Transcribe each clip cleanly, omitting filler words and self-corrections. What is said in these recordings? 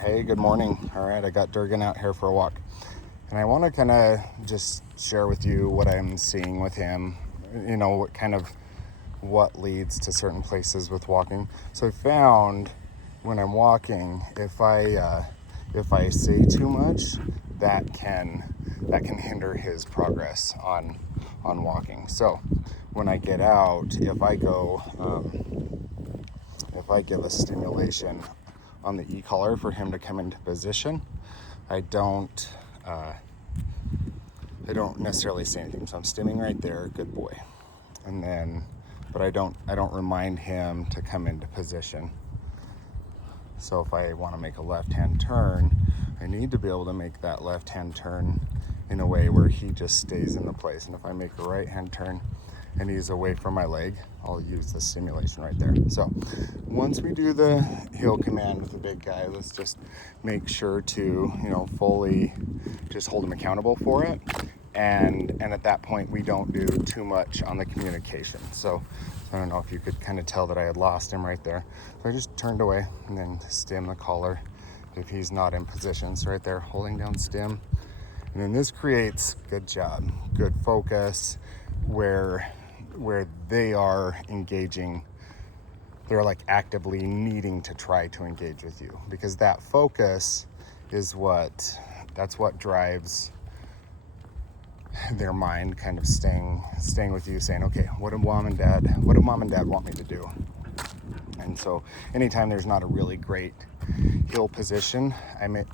Hey, good morning. All right, I got Durgan out here for a walk. And I want to kind of just share with you what I'm seeing with him, what leads to certain places with walking. So I found when I'm walking, if I say too much, that can hinder his progress on walking. So when I get out, if I give a stimulation on the e-collar for him to come into position, I don't necessarily say anything. So I'm stimming right there, good boy. And then, but I don't remind him to come into position. So if I want to make a left-hand turn, I need to be able to make that left-hand turn in a way where he just stays in the place. And if I make a right-hand turn and he's away from my leg, I'll use the stimulation right there. So once we do the heel command with the big guy, let's just make sure to, fully just hold him accountable for it. And at that point, we don't do too much on the communication. So I don't know if you could kind of tell that I had lost him right there. So I just turned away and then stim the collar if he's not in position. So right there, holding down stim. And then this creates, good job, good focus where they are engaging. They're like actively needing to try to engage with you, because that focus is that's what drives their mind kind of staying with you, saying, okay, what do mom and dad want me to do? And so anytime there's not a really great heel position,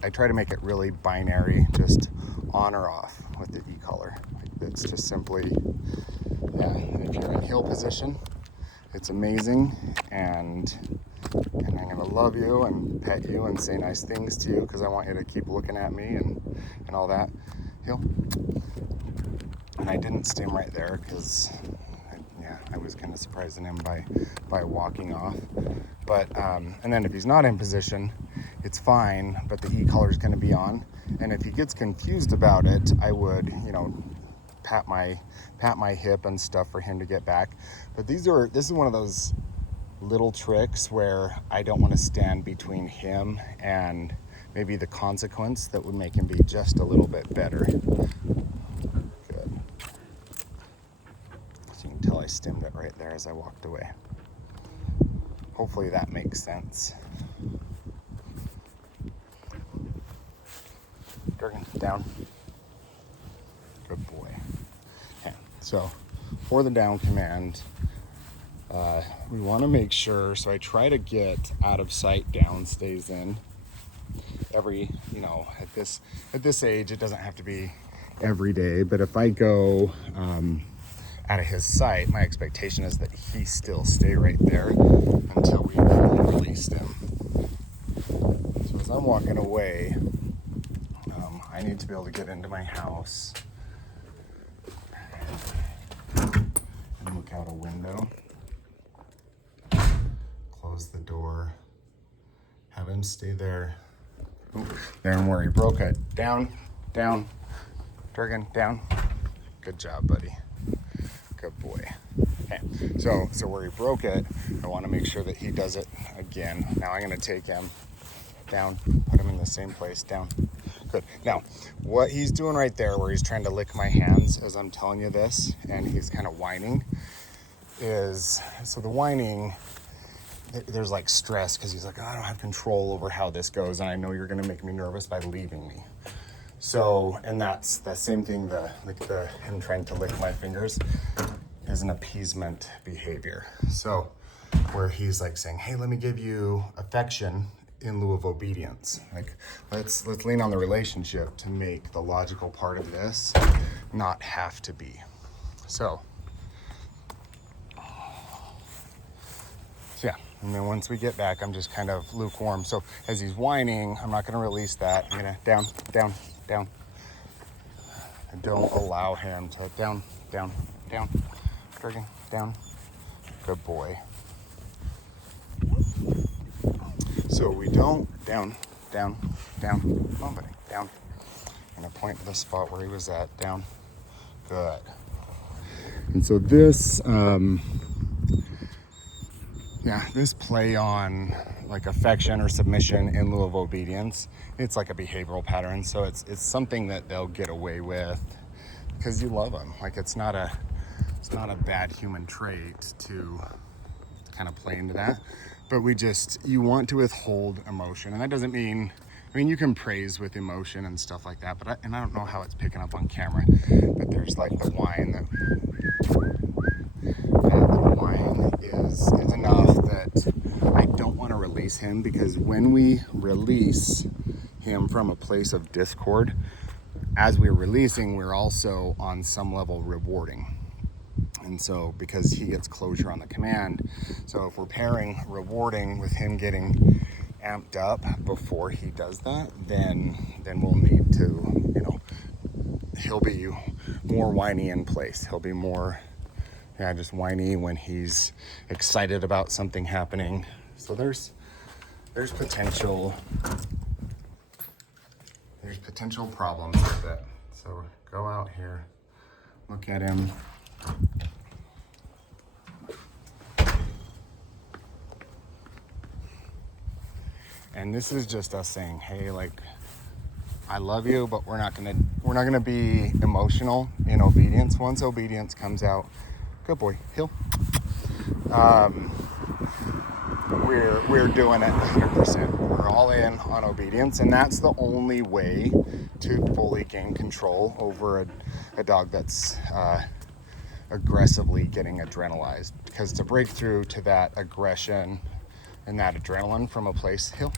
I try to make it really binary, just on or off with the e-collar. It's just simply, if you're in heel position, it's amazing, and I'm gonna love you and pet you and say nice things to you because I want you to keep looking at me and all that. Heel. And I didn't stim right there because I was kind of surprising him by walking off. But and then if he's not in position, it's fine, but the e-collar is going to be on. And if he gets confused about it, I would, pat my hip and stuff for him to get back. But this is one of those little tricks where I don't want to stand between him and maybe the consequence that would make him be just a little bit better. Until I stimmed it right there as I walked away. Hopefully that makes sense. Durgan, down. Good boy. Okay, so for the down command, we want to make sure, so I try to get out of sight, down stays in. At this age, it doesn't have to be every day, but if I go out of his sight, my expectation is that he still stay right there until we fully released him. So as I'm walking away, I need to be able to get into my house and look out a window, close the door, have him stay there. Ooh, there and where he broke it. Down, Durgan, down. Good job, buddy. Good boy. Okay, so where he broke it, I want to make sure that he does it again. Now I'm going to take him down, put him in the same place, down. Good. Now, what he's doing right there, where he's trying to lick my hands as I'm telling you this, and he's kind of whining, so the whining, there's like stress because he's like, oh, I don't have control over how this goes, and I know you're going to make me nervous by leaving me. So, and that's the same thing, him trying to lick my fingers is an appeasement behavior. So where he's like saying, hey, let me give you affection in lieu of obedience. Like, let's lean on the relationship to make the logical part of this not have to be. So yeah, and then once we get back, I'm just kind of lukewarm. So as he's whining, I'm not going to release that. I'm going to down. And don't allow him to down. Durgan, down. Good boy. So we don't down. Come on, buddy, down. I'm going to point to the spot where he was at, down. Good. And so this Yeah, this play on like affection or submission in lieu of obedience, it's like a behavioral pattern. So it's something that they'll get away with because you love them. Like it's not a bad human trait to kind of play into that. But you want to withhold emotion, and that doesn't mean, I mean, you can praise with emotion and stuff like that, but I don't know how it's picking up on camera, but there's like the whine that whine is enough that I don't want to release him, because when we release him from a place of discord, as we're releasing, we're also on some level rewarding. And so because he gets closure on the command, so if we're pairing rewarding with him getting amped up before he does that, then we'll need to, he'll be more whiny in place. He'll be more, just whiny when he's excited about something happening. So there's potential problems with it. So go out here, look at him. And this is just us saying, hey, like, I love you, but we're not gonna be emotional in obedience. Once obedience comes out, good boy, heel. We're doing it 100%. We're all in on obedience, and that's the only way to fully gain control over a dog that's aggressively getting adrenalized. Because to break through to that aggression and that adrenaline from a place to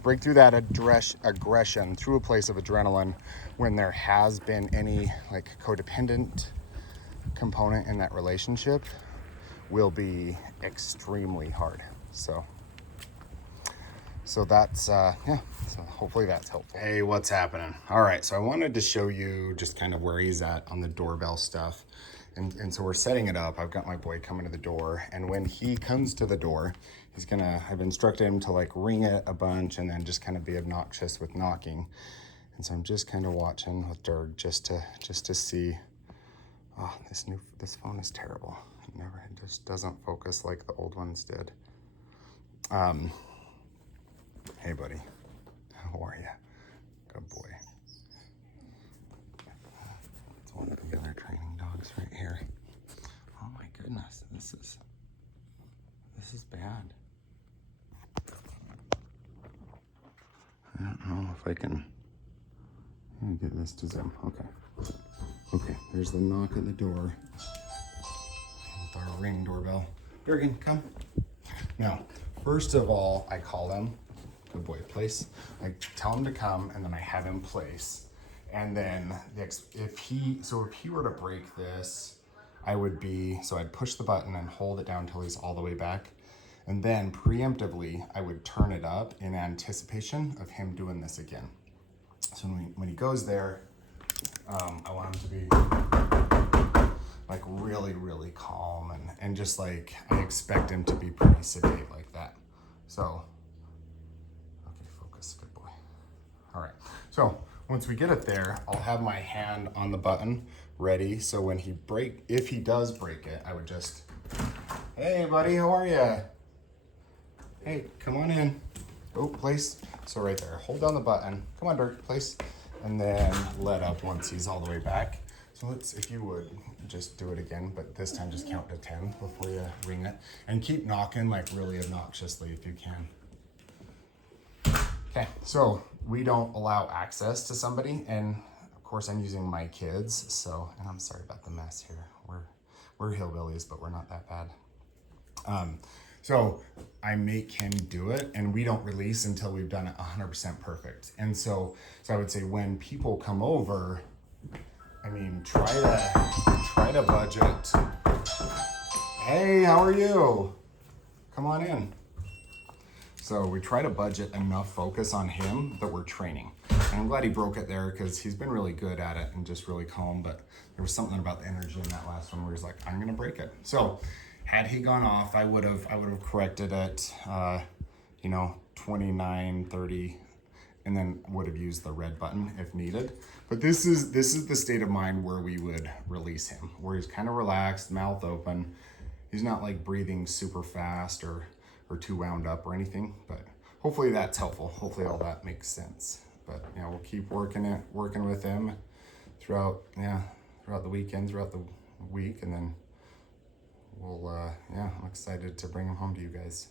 break through that aggression through a place of adrenaline when there has been any like codependent component in that relationship will be extremely hard. So that's so hopefully that's helpful. Hey, what's happening? All right, so I wanted to show you just kind of where he's at on the doorbell stuff. And so we're setting it up. I've got my boy coming to the door, and when he comes to the door, I've instructed him to like ring it a bunch and then just kind of be obnoxious with knocking. And so I'm just kind of watching with Dirk just to see. Oh, this phone is terrible. It just doesn't focus like the old ones did. Hey buddy, how are you? Good boy. It's one of the other training dogs right here. Oh my goodness, this is bad. I don't know if I can get this to zoom. Okay, there's the knock at the door with our ring doorbell. Bergen, come. Now, first of all, I call him. Good boy, place. I tell him to come, and then I have him place. And then if he were to break this, I'd push the button and hold it down until he's all the way back. And then preemptively, I would turn it up in anticipation of him doing this again. So when he goes there, I want him to be like really, really calm and just like, I expect him to be pretty sedate like that. So, okay, focus, good boy. All right, so once we get it there, I'll have my hand on the button ready. So if he does break it, I would just, hey buddy, how are you? Hey, come on in. Oh, place. So right there, hold down the button. Come on, Dirk, place. And then let up once he's all the way back. So if you would just do it again, but this time just count to 10 before you ring it. And keep knocking like really obnoxiously if you can. Okay, so we don't allow access to somebody, and of course I'm using my kids, so, and I'm sorry about the mess here. We're hillbillies, but we're not that bad. So I make him do it, and we don't release until we've done it 100% perfect. And so I would say when people come over, I mean, try to budget. Hey, how are you? Come on in. So we try to budget enough focus on him that we're training. And I'm glad he broke it there because he's been really good at it and just really calm, but there was something about the energy in that last one where he's like, I'm gonna break it. So had he gone off, I would have corrected it, 29, 30, and then would have used the red button if needed. But this is the state of mind where we would release him, where he's kind of relaxed, mouth open, he's not like breathing super fast or too wound up or anything, but hopefully that's helpful. Hopefully all that makes sense. But yeah, we'll keep working with him throughout the weekend, throughout the week, and then we'll I'm excited to bring him home to you guys.